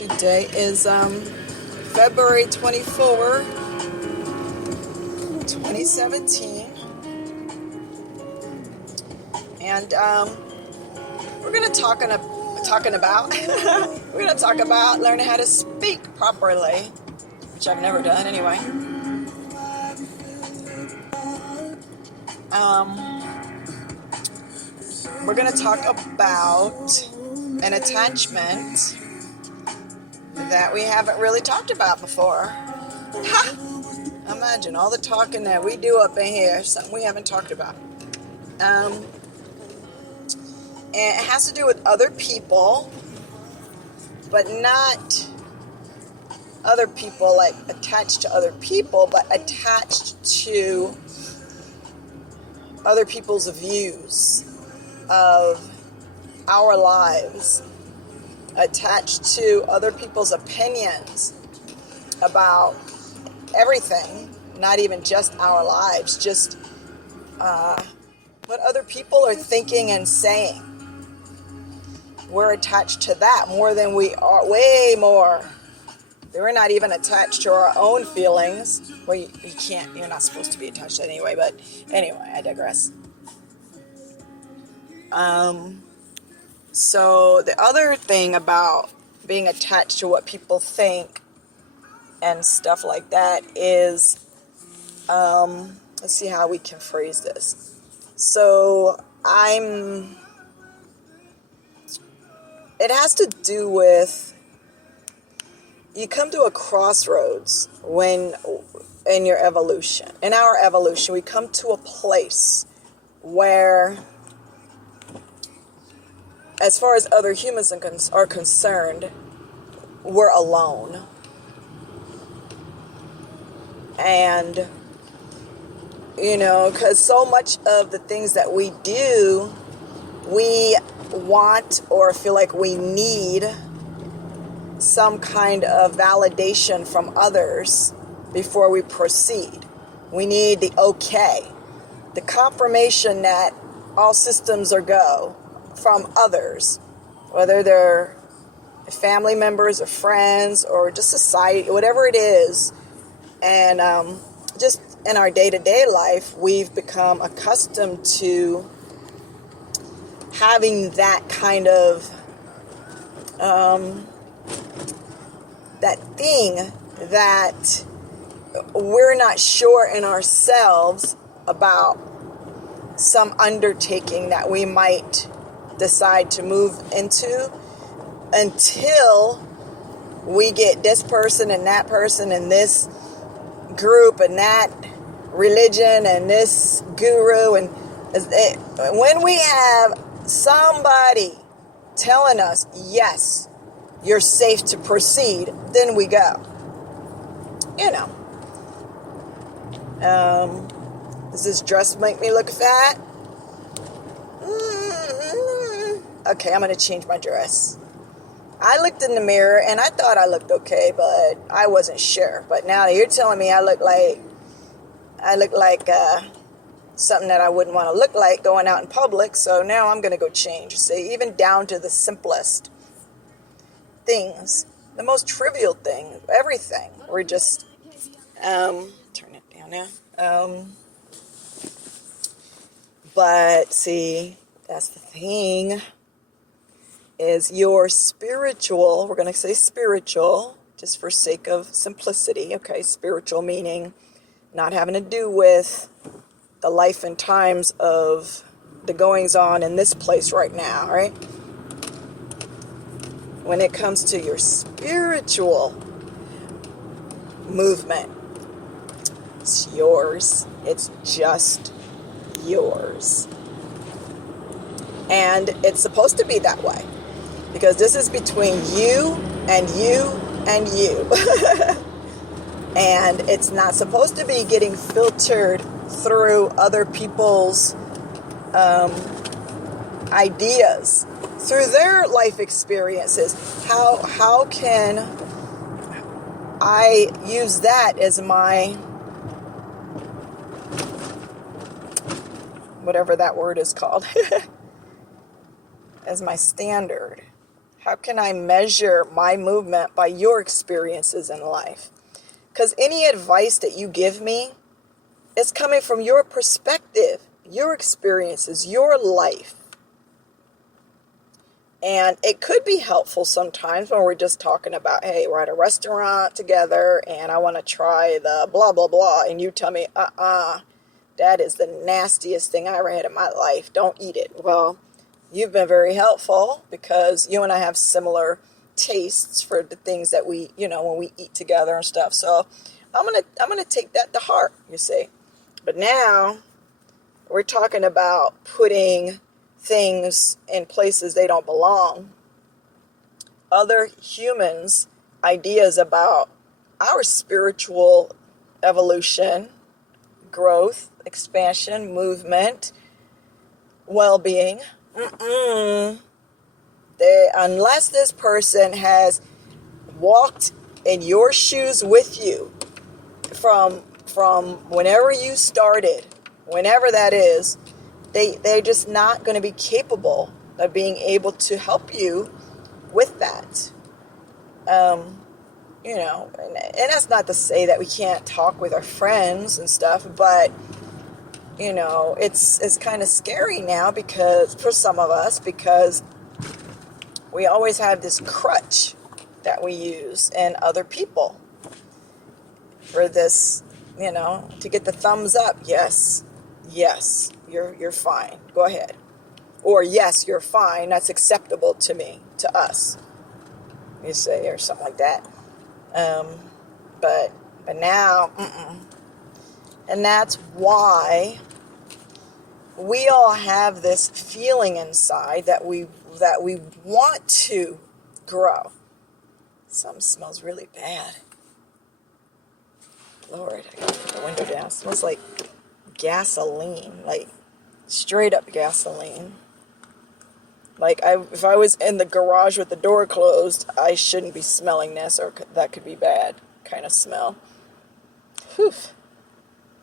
Today is February 24, 2017, and we're going to talk about learning how to speak properly, which I've never done anyway. We're going to talk about an attachment that we haven't really talked about before. Ha! Imagine all the talking that we do up in here, something we haven't talked about. And it has to do with other people, but not other people like attached to other people, but attached to other people's views of our lives, attached to other people's opinions about everything, not even just our lives, just what other people are thinking and saying. We're attached to that more than we are, way more. We're not even attached to our own feelings. Well, you're not supposed to be attached anyway, but anyway, I digress. So the other thing about being attached to what people think and stuff like that is, let's see how we can phrase this. So it has to do with, you come to a crossroads in your evolution. In our evolution, we come to a place where, as far as other humans are concerned, we're alone. And, because so much of the things that we do, we want or feel like we need some kind of validation from others before we proceed. We need the okay, the confirmation that all systems are go from others, whether they're family members or friends or just society, whatever it is. And just in our day-to-day life, we've become accustomed to having that kind of that thing that we're not sure in ourselves about some undertaking that we might decide to move into until we get this person and that person and this group and that religion and this guru. And when we have somebody telling us, yes, you're safe to proceed, then we go. Does this dress make me look fat? Okay, I'm going to change my dress. I looked in the mirror and I thought I looked okay, but I wasn't sure. But now you're telling me I look like something that I wouldn't want to look like going out in public. So now I'm going to go change. See, even down to the simplest things, the most trivial thing, everything. We're just turn it down now. But see, that's the thing. Is your spiritual, we're going to say spiritual, just for sake of simplicity, okay? Spiritual meaning not having to do with the life and times of the goings on in this place right now, right? When it comes to your spiritual movement, it's yours. It's just yours. And it's supposed to be that way. Because this is between you and you and you. And it's not supposed to be getting filtered through other people's ideas, through their life experiences. How can I use that as my, whatever that word is called, as my standard? How can I measure my movement by your experiences in life? Because any advice that you give me is coming from your perspective, your experiences, your life. And it could be helpful sometimes when we're just talking about, hey, we're at a restaurant together and I want to try the blah, blah, blah. And you tell me, that is the nastiest thing I ever had in my life. Don't eat it. Well, you've been very helpful because you and I have similar tastes for the things that we, when we eat together and stuff. So I'm gonna take that to heart, you see. But now we're talking about putting things in places they don't belong. Other humans' ideas about our spiritual evolution, growth, expansion, movement, well-being. Unless this person has walked in your shoes with you from whenever you started, whenever that is, they're just not going to be capable of being able to help you with that. And that's not to say that we can't talk with our friends and stuff, but it's kind of scary now because for some of us, because we always have this crutch that we use in other people for this, to get the thumbs up. Yes, you're fine. Go ahead. Or yes, you're fine. That's acceptable to me, to us. You say, or something like that. But now, and that's why we all have this feeling inside that we want to grow. Something smells really bad. Lord, I gotta put the window down. It smells like gasoline, like straight up gasoline. Like if I was in the garage with the door closed, I shouldn't be smelling this, or that could be bad kind of smell. Whew.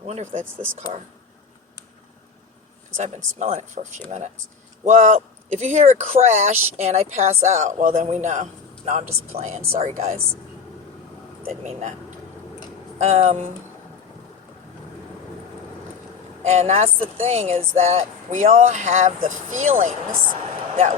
I wonder if that's this car. Because I've been smelling it for a few minutes. Well, if you hear a crash and I pass out, well, then we know. No, I'm just playing. Sorry, guys. Didn't mean that. And that's the thing, is that we all have the feelings that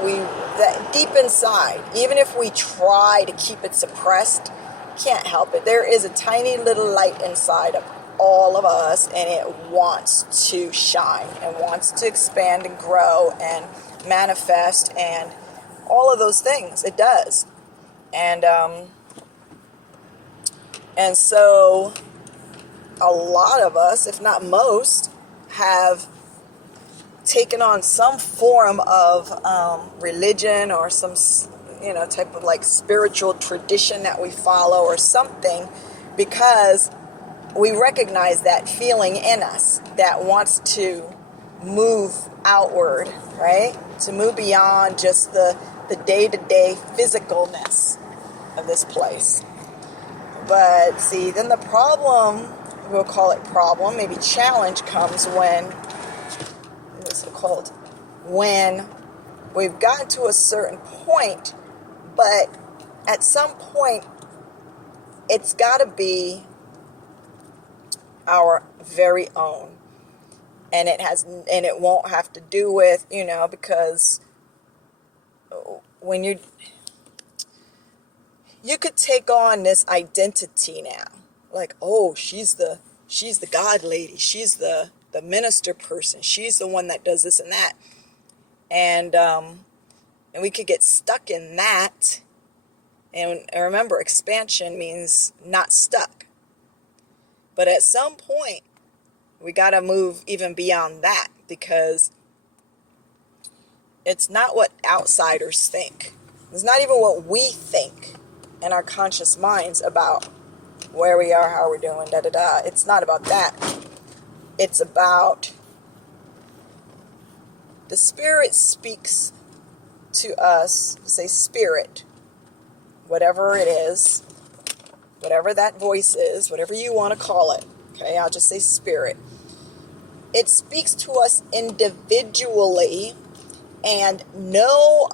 deep inside, even if we try to keep it suppressed, can't help it. There is a tiny little light inside of all of us, and it wants to shine and wants to expand and grow and manifest and all of those things. It does. And so a lot of us, if not most, have taken on some form of religion or some type of like spiritual tradition that we follow or something, because we recognize that feeling in us that wants to move outward, right? To move beyond just the day-to-day physicalness of this place. But see, then the problem, we'll call it problem, maybe challenge, comes when we've gotten to a certain point, but at some point it's got to be our very own, and it won't have to do with, because when you could take on this identity now, like, oh, she's the God lady, she's the minister person, she's the one that does this and that, and we could get stuck in that. And remember, expansion means not stuck. But at some point, we got to move even beyond that, because it's not what outsiders think. It's not even what we think in our conscious minds about where we are, how we're doing, da-da-da. It's not about that. It's about the Spirit speaks to us, say spirit, whatever it is, whatever that voice is, whatever you want to call it. Okay, I'll just say spirit. It speaks to us individually And no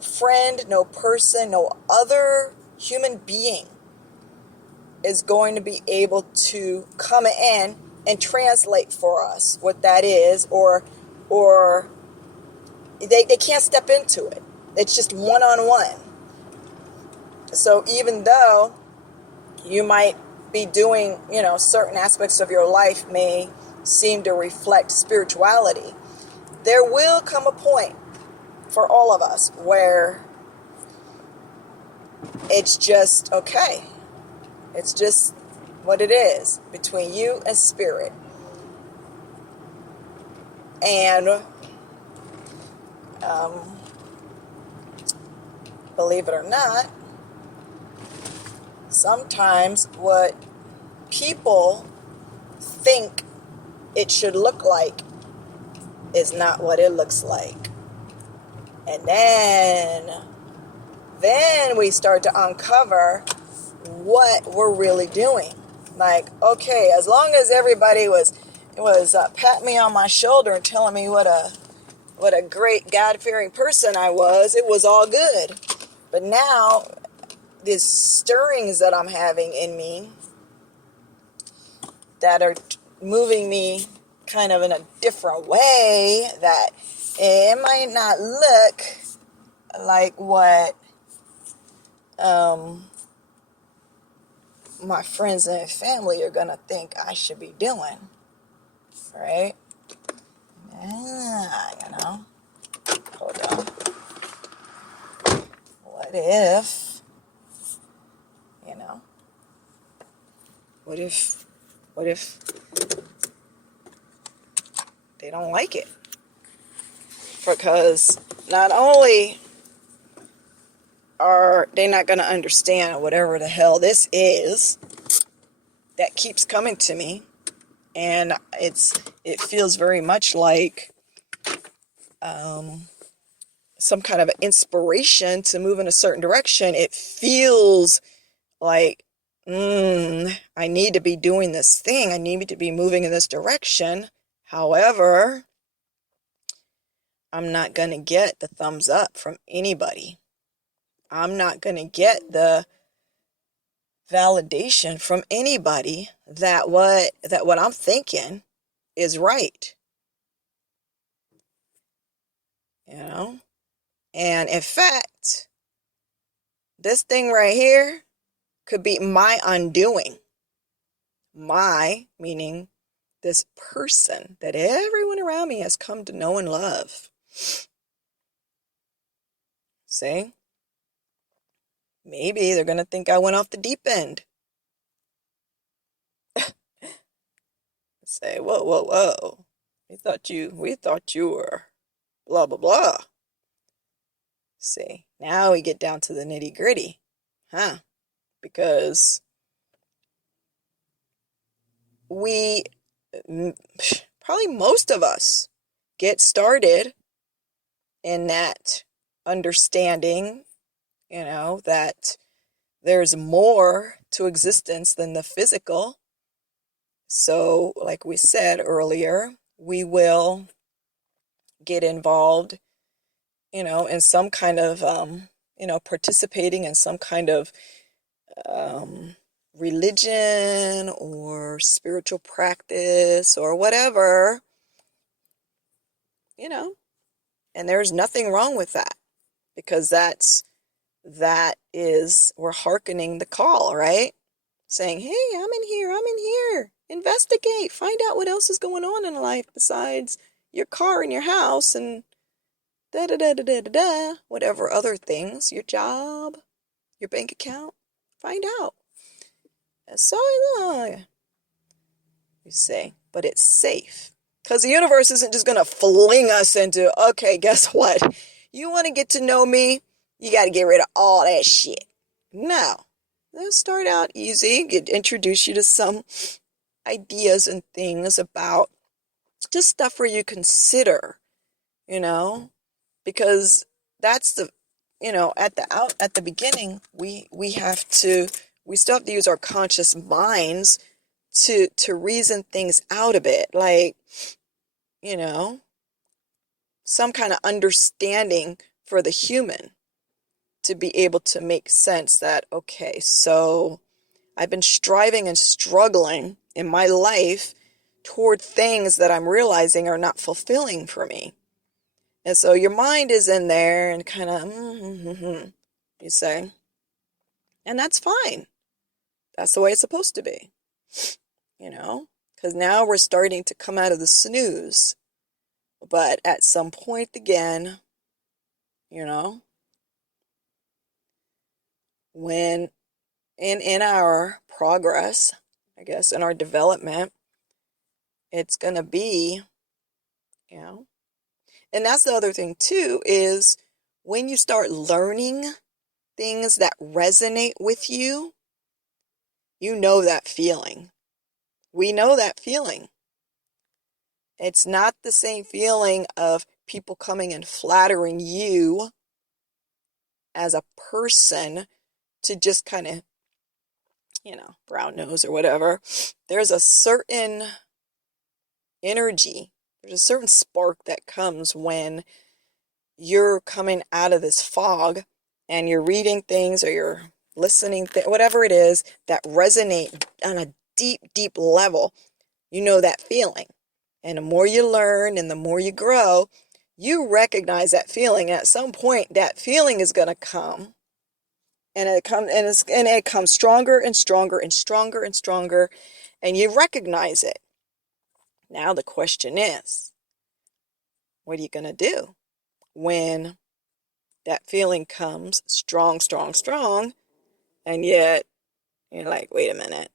friend, no person, no other human being is going to be able to come in and translate for us what that is, or they can't step into it. It's just one-on-one. So even though you might be doing, certain aspects of your life may seem to reflect spirituality, there will come a point for all of us where it's just okay. It's just what it is between you and spirit. And believe it or not, sometimes what people think it should look like is not what it looks like. And then we start to uncover what we're really doing. Like, okay, as long as everybody was patting me on my shoulder and telling me what a great God-fearing person I was, it was all good. But now, these stirrings that I'm having in me that are moving me kind of in a different way, that it might not look like what my friends and family are gonna think I should be doing, right? Hold on. What if, what if they don't like it? Because not only are they not going to understand whatever the hell this is that keeps coming to me, and it feels very much like some kind of inspiration to move in a certain direction. It feels like, I need to be doing this thing. I need to be moving in this direction. However, I'm not going to get the thumbs up from anybody. I'm not going to get the validation from anybody that what I'm thinking is right. And in fact, this thing right here could be my undoing. My, meaning this person that everyone around me has come to know and love. See? Maybe they're going to think I went off the deep end. Say, whoa. We thought you were blah, blah, blah. See, now we get down to the nitty gritty. Because we, probably most of us, get started in that understanding, that there's more to existence than the physical. So, like we said earlier, we will get involved, in some kind of, participating in some kind of religion or spiritual practice or whatever, and there's nothing wrong with that, because we're hearkening the call, right? Saying, hey, I'm in here, investigate, find out what else is going on in life besides your car and your house and whatever other things, your job, your bank account, find out. And so you say, but it's safe. Because the universe isn't just going to fling us into, okay, guess what? You want to get to know me? You got to get rid of all that shit. No. Let's start out easy, introduce you to some ideas and things about just stuff for you to consider, because that's the, at the beginning, we still have to use our conscious minds to reason things out a bit. Like, some kind of understanding for the human to be able to make sense that, okay, so I've been striving and struggling in my life toward things that I'm realizing are not fulfilling for me. And so your mind is in there and kind of, you say, and that's fine. That's the way it's supposed to be, because now we're starting to come out of the snooze. But at some point again, when in our progress, I guess, in our development, it's going to be, and that's the other thing too, is when you start learning things that resonate with you, you know that feeling. We know that feeling. It's not the same feeling of people coming and flattering you as a person to just kind of, brown nose or whatever. There's a certain energy, there's a certain spark that comes when you're coming out of this fog and you're reading things or you're listening, whatever it is that resonate on a deep, deep level. You know that feeling. And the more you learn and the more you grow, you recognize that feeling. And at some point, that feeling is going to come. And it comes stronger and stronger and stronger and stronger. And you recognize it. Now the question is, what are you going to do when that feeling comes strong, strong, strong, and yet you're like, wait a minute.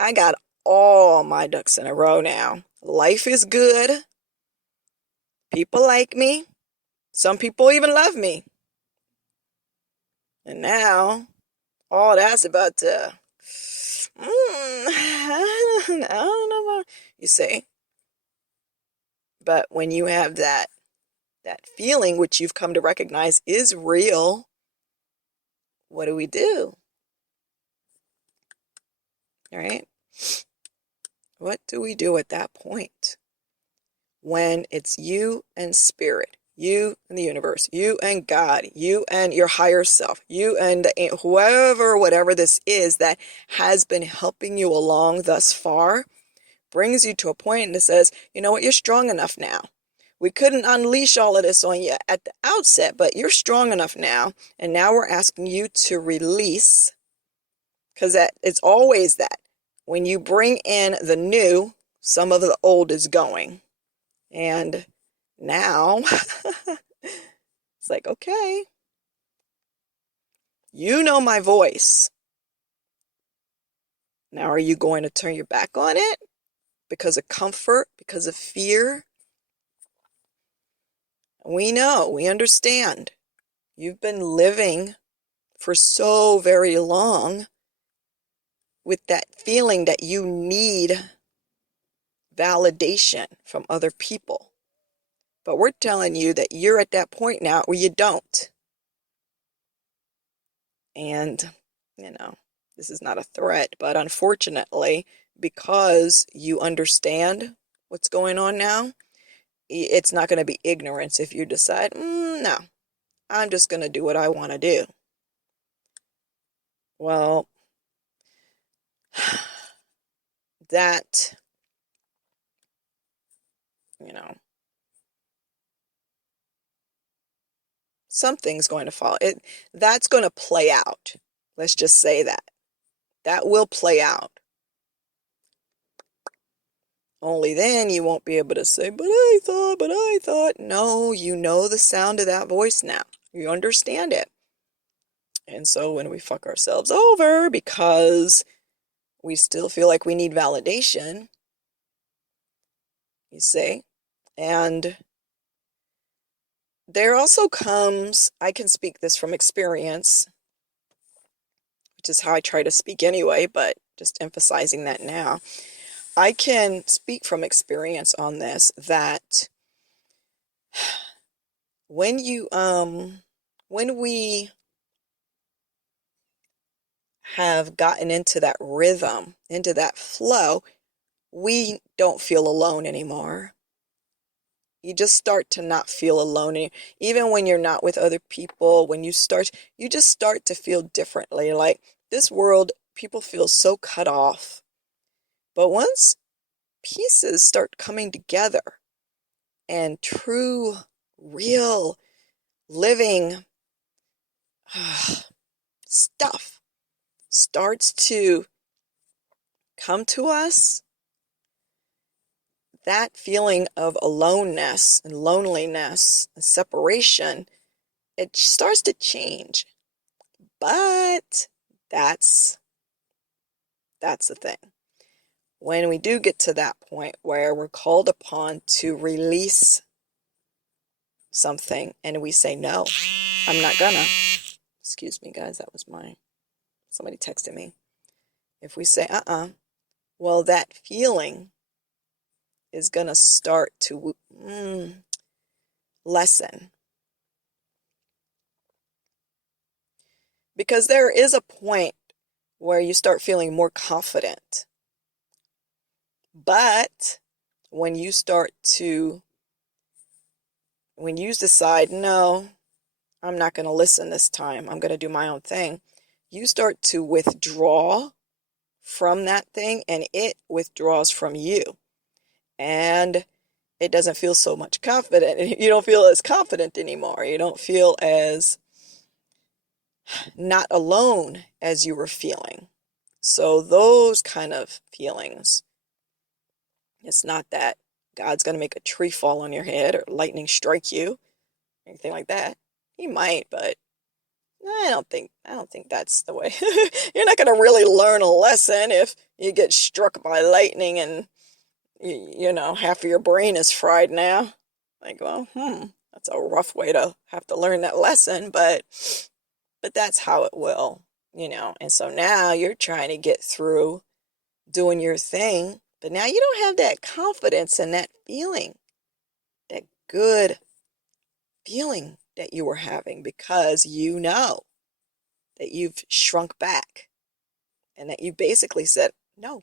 I got all my ducks in a row now. Life is good. People like me. Some people even love me. And now, all that's about to, I don't know about, you see. But when you have that feeling, which you've come to recognize is real, what do we do? All right? What do we do at that point? When it's you and spirit, you and the universe, you and God, you and your higher self, you and whoever, whatever this is that has been helping you along thus far, brings you to a point and it says, you know what, you're strong enough now. We couldn't unleash all of this on you at the outset, but you're strong enough now. And now we're asking you to release, because it's always that. When you bring in the new, some of the old is going. And now, it's like, okay, you know my voice. Now, are you going to turn your back on it because of comfort, because of fear? We know, we understand. You've been living for so very long with that feeling that you need validation from other people. But we're telling you that you're at that point now where you don't. And, this is not a threat, but unfortunately, because you understand what's going on now, it's not going to be ignorance if you decide, no, I'm just going to do what I want to do. Well, that, something's going to fall. That's going to play out. Let's just say that. That will play out. Only then you won't be able to say, but I thought. No, you know the sound of that voice now. You understand it. And so when we fuck ourselves over because we still feel like we need validation, you see, and there also comes, I can speak this from experience, which is how I try to speak anyway, but just emphasizing that now. I can speak from experience on this, that when we have gotten into that rhythm, into that flow, we don't feel alone anymore. You just start to not feel alone. Even when you're not with other people, when you just start to feel differently. Like this world, people feel so cut off. But once pieces start coming together and true, real, living stuff starts to come to us, that feeling of aloneness and loneliness and separation, it starts to change. But that's the thing. When we do get to that point where we're called upon to release something and we say, no, I'm not gonna. Excuse me, guys, that was somebody texted me. If we say, well, that feeling is gonna start to lessen. Because there is a point where you start feeling more confident. But when you decide, no, I'm not going to listen this time, I'm going to do my own thing, you start to withdraw from that thing and it withdraws from you. And it doesn't feel so much confident. You don't feel as confident anymore. You don't feel as not alone as you were feeling. So those kind of feelings, it's not that God's going to make a tree fall on your head or lightning strike you, anything like that. He might, but I don't think that's the way. You're not going to really learn a lesson if you get struck by lightning and half of your brain is fried now. Like, well, that's a rough way to have to learn that lesson, but that's how it will, And so now you're trying to get through doing your thing, but now you don't have that confidence and that feeling, that good feeling that you were having, because you know that you've shrunk back and that you basically said, no,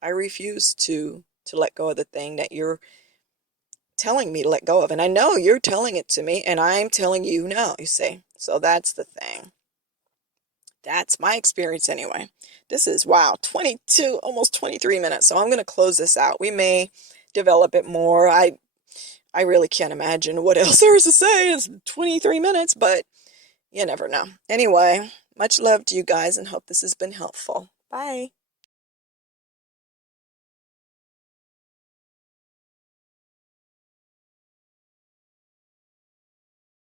I refuse to let go of the thing that you're telling me to let go of. And I know you're telling it to me and I'm telling you no, you see. So that's the thing. That's my experience anyway. This is, wow, 22, almost 23 minutes. So I'm going to close this out. We may develop it more. I really can't imagine what else there is to say. It's 23 minutes, but you never know. Anyway, much love to you guys and hope this has been helpful. Bye.